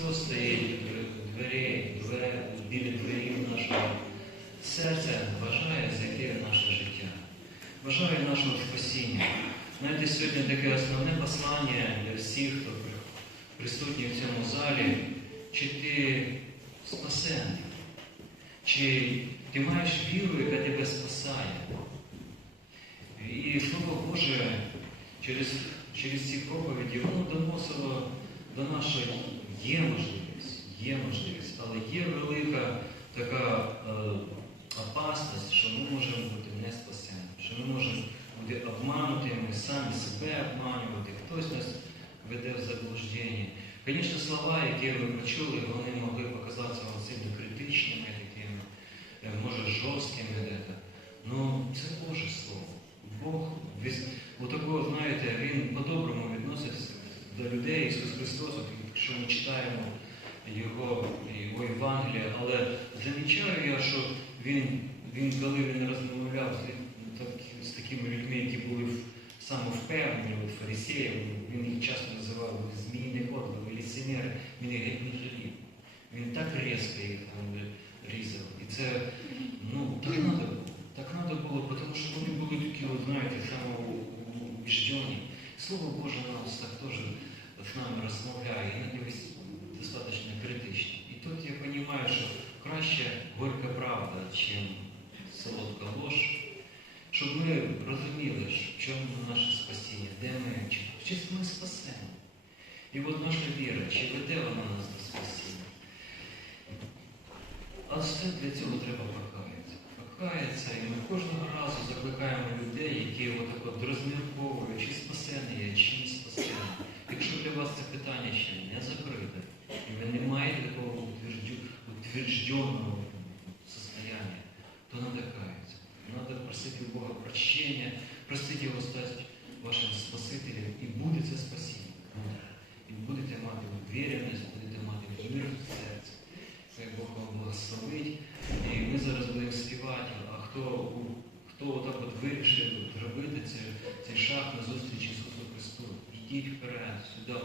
Христос стоїть в двері, біля дверів нашого серця, бажає зайти в наше життя, бажає нашого спасіння. Знаєте, сьогодні таке основне послання для всіх, хто присутній в цьому залі, чи ти спасений, чи ти маєш віру, яка тебе спасає. І Слово Боже через, через ці проповіді воно доносило до нашої є можливість, є можливість, але є велика така е, опасність, що ми можемо бути не спасені, що ми можемо бути обманутими, самі себе обманювати, хтось нас веде в заблуждення. Звісно, слова, які ви почули, вони могли показатися вам сильно критичними, такими, е, може, жорсткими де-то. Ну, це Боже Слово. Бог, отакого, знаєте, Він по-доброму відноситься до людей, Ісус Христос, якщо ми читаємо Його, Його Євангелія, але замічаю я, що Він, він коли він розмовляв з, з такими людьми, які були самовпевнені, от фарисеїв, він їх часто називав змійні кодлові, ліцеміри, він їх не жалів. Він так різко їх різав. І це, ну, так треба було. Так треба було, тому що вони були такі, от, знаєте, самоубіждені. Слово Боже нас так теж з нами розмовляє, іноді достатньо критично. І тут я розумію, що краще горька правда, чим солодка ложь, щоб ми розуміли, в чому наше спасіння, де ми, чи, ми спасемо. І от наша віра, чи веде вона нас до спасіння. Але все для цього треба покаятися. Покаятися, і ми кожного разу закликаємо людей, які отак от розмірковують, чи спасений я, чи не спасений. Для вас це питання ще не закрите, і ви не маєте такого утвержденого состояния, то надо. Надо просити у Бога прощення, просити Його стати вашим Спасителем, і буде це спасіння. І будете мати увереність, будете мати мир в серці. Хай Бог вам благословить. І ми зараз будемо співати. А хто, хто отак от вирішив зробити цей, цей шаг на зустріч Ісусу Христу, йдіть вперед, сюди